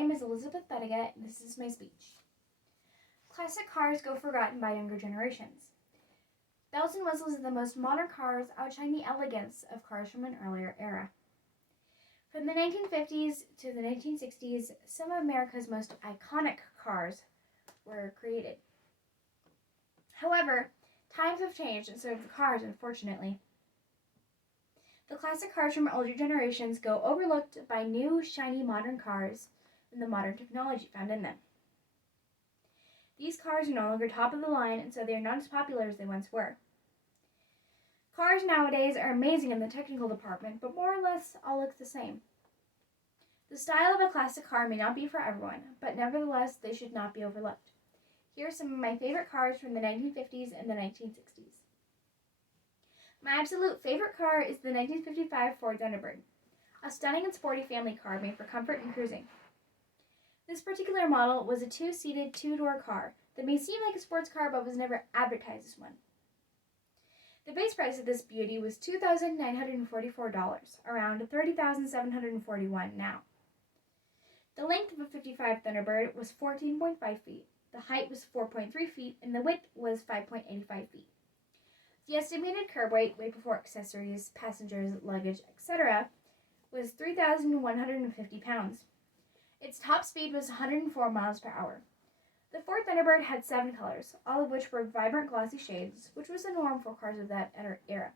name is Elizabeth Bettiga, and this is my speech. Classic cars go forgotten by younger generations. Bells and whistles are the most modern cars, outshine the elegance of cars from an earlier era. From the 1950s to the 1960s, some of America's most iconic cars were created. However, times have changed, and so have the cars, unfortunately. The classic cars from older generations go overlooked by new, shiny, modern cars and the modern technology found in them. These cars are no longer top of the line, and so they are not as popular as they once were. Cars nowadays are amazing in the technical department, but more or less all look the same. The style of a classic car may not be for everyone, but nevertheless they should not be overlooked. Here are some of my favorite cars from the 1950s and the 1960s. My absolute favorite car is the 1955 Ford Thunderbird, a stunning and sporty family car made for comfort and cruising. This particular model was a two-seated, two-door car that may seem like a sports car but was never advertised as one. The base price of this beauty was $2,944, around $30,741 now. The length of a 55 Thunderbird was 14.5 feet, the height was 4.3 feet, and the width was 5.85 feet. The estimated curb weight before accessories, passengers, luggage, etc. was 3,150 pounds. Its top speed was 104 miles per hour. The Ford Thunderbird had 7 colors, all of which were vibrant glossy shades, which was the norm for cars of that era.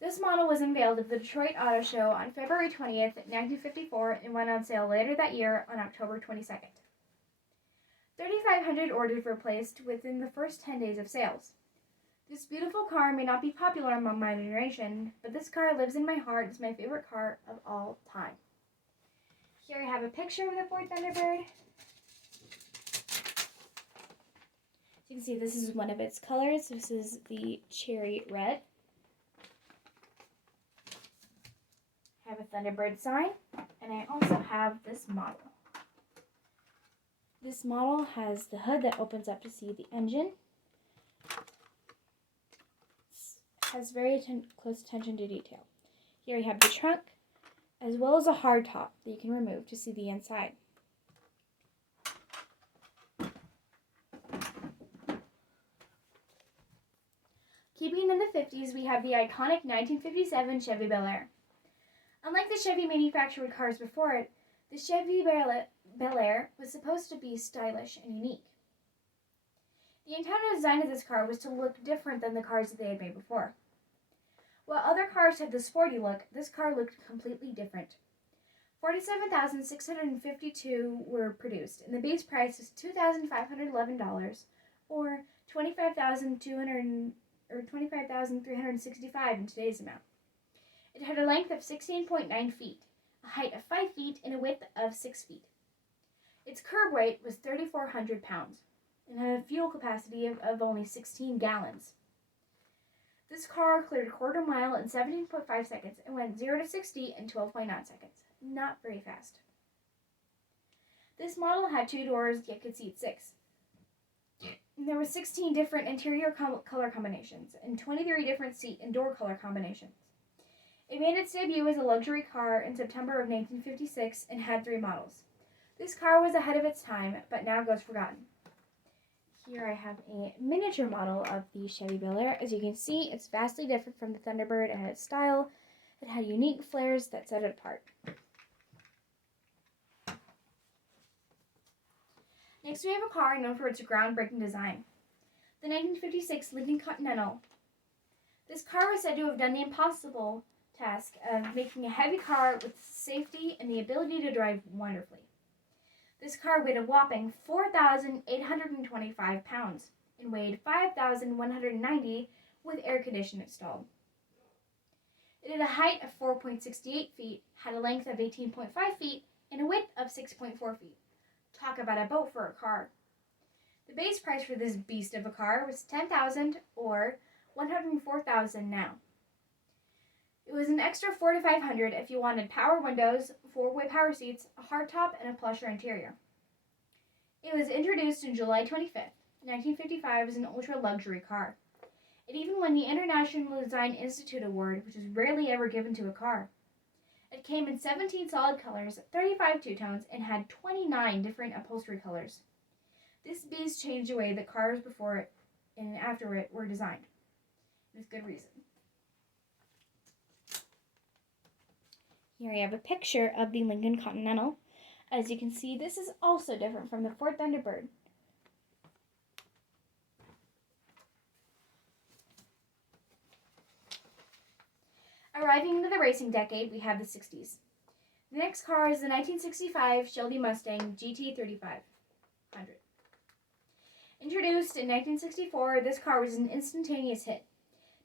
This model was unveiled at the Detroit Auto Show on February 20th, 1954, and went on sale later that year on October 22nd. 3,500 orders were placed within the first 10 days of sales. This beautiful car may not be popular among my generation, but this car lives in my heart as my favorite car of all time. Here I have a picture of the Ford Thunderbird. As you can see, this is one of its colors. This is the cherry red. I have a Thunderbird sign, and I also have this model. This model has the hood that opens up to see the engine. Has very close attention to detail. Here we have the trunk, as well as a hard top that you can remove to see the inside. Keeping in the 50s, we have the iconic 1957 Chevy Bel Air. Unlike the Chevy manufactured cars before it, the Chevy Bel Air was supposed to be stylish and unique. The internal design of this car was to look different than the cars that they had made before. While other cars had the sporty look, this car looked completely different. 47,652 were produced, and the base price was $2,511, or $25,365 in today's amount. It had a length of 16.9 feet, a height of 5 feet, and a width of 6 feet. Its curb weight was 3,400 pounds, and had a fuel capacity of only 16 gallons. This car cleared a quarter mile in 17.5 seconds and went 0 to 60 in 12.9 seconds. Not very fast. This model had 2 doors, yet could seat 6. There were 16 different interior color combinations and 23 different seat and door color combinations. It made its debut as a luxury car in September of 1956 and had 3 models. This car was ahead of its time, but now goes forgotten. Here I have a miniature model of the Chevy Bel Air. As you can see, it's vastly different from the Thunderbird. It had its style. It had unique flares that set it apart. Next, we have a car known for its groundbreaking design, the 1956 Lincoln Continental. This car was said to have done the impossible task of making a heavy car with safety and the ability to drive wonderfully. This car weighed a whopping 4,825 pounds and weighed 5,190 with air conditioning installed. It had a height of 4.68 feet, had a length of 18.5 feet, and a width of 6.4 feet. Talk about a boat for a car. The base price for this beast of a car was $10,000 or $104,000 now. It was an extra $400 to $500 if you wanted power windows, 4-way power seats, a hardtop, and a plusher interior. It was introduced on July 25th, 1955 as an ultra-luxury car. It even won the International Design Institute Award, which is rarely ever given to a car. It came in 17 solid colors, 35 two-tones, and had 29 different upholstery colors. This beast changed the way that cars before it and after it were designed. With good reason. Here I have a picture of the Lincoln Continental. As you can see, this is also different from the Ford Thunderbird. Arriving into the racing decade, we have the 60s. The next car is the 1965 Shelby Mustang GT3500. Introduced in 1964, this car was an instantaneous hit.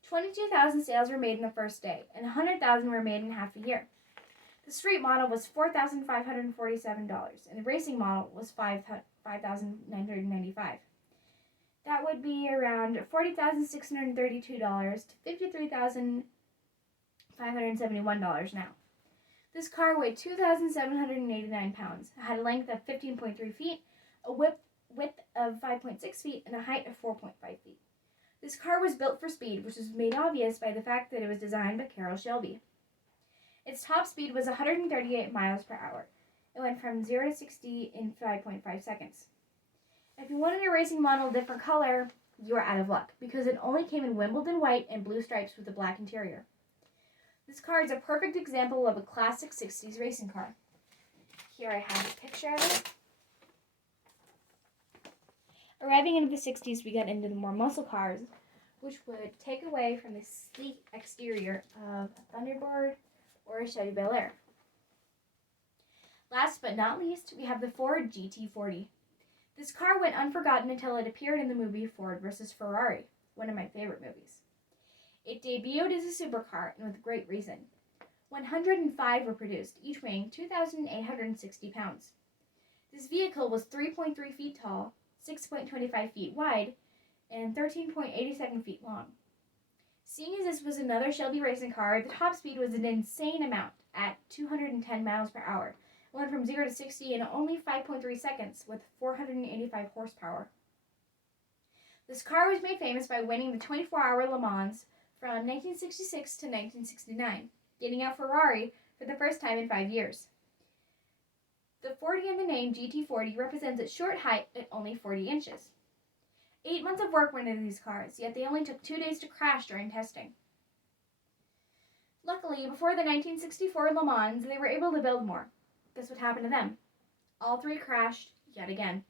22,000 sales were made in the first day, and 100,000 were made in half a year. The street model was $4,547, and the racing model was $5,995. That would be around $40,632 to $53,571 now. This car weighed 2,789 pounds, had a length of 15.3 feet, a width of 5.6 feet, and a height of 4.5 feet. This car was built for speed, which was made obvious by the fact that it was designed by Carroll Shelby. Its top speed was 138 miles per hour. It went from 0 to 60 in 5.5 seconds. If you wanted a racing model different color, you were out of luck, because it only came in Wimbledon white and blue stripes with a black interior. This car is a perfect example of a classic 60s racing car. Here I have a picture of it. Arriving into the 60s, we got into the more muscle cars, which would take away from the sleek exterior of a Thunderbird or a Chevy Bel Air. Last but not least, we have the Ford GT40. This car went unforgotten until it appeared in the movie Ford vs. Ferrari, one of my favorite movies. It debuted as a supercar, and with great reason. 105 were produced, each weighing 2,860 pounds. This vehicle was 3.3 feet tall, 6.25 feet wide, and 13.87 feet long. Seeing as this was another Shelby racing car, the top speed was an insane amount at 210 miles per hour. It went from 0 to 60 in only 5.3 seconds with 485 horsepower. This car was made famous by winning the 24-hour Le Mans from 1966 to 1969, getting out Ferrari for the first time in 5 years. The 40 in the name GT40 represents its short height at only 40 inches. 8 months of work went into these cars, yet they only took 2 days to crash during testing. Luckily, before the 1964 Le Mans, they were able to build more. Guess what happened to them? All 3 crashed yet again.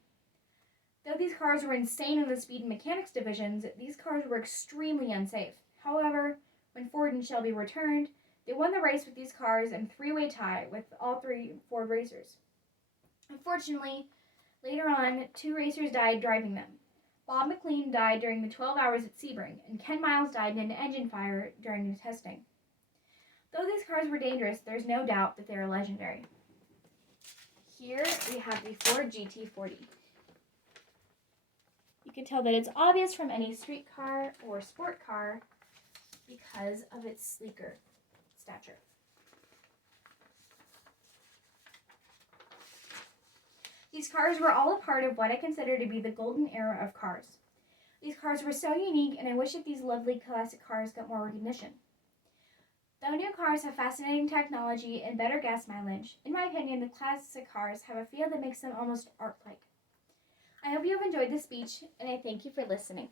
Though these cars were insane in the speed and mechanics divisions, these cars were extremely unsafe. However, when Ford and Shelby returned, they won the race with these cars in a 3-way tie with all 3 Ford racers. Unfortunately, later on, 2 racers died driving them. Bob McLean died during the 12 hours at Sebring, and Ken Miles died in an engine fire during the testing. Though these cars were dangerous, there's no doubt that they are legendary. Here we have the Ford GT40. You can tell that it's obvious from any street car or sport car because of its sleeker stature. These cars were all a part of what I consider to be the golden era of cars. These cars were so unique, and I wish that these lovely classic cars got more recognition. Though new cars have fascinating technology and better gas mileage, in my opinion, the classic cars have a feel that makes them almost art-like. I hope you have enjoyed this speech, and I thank you for listening.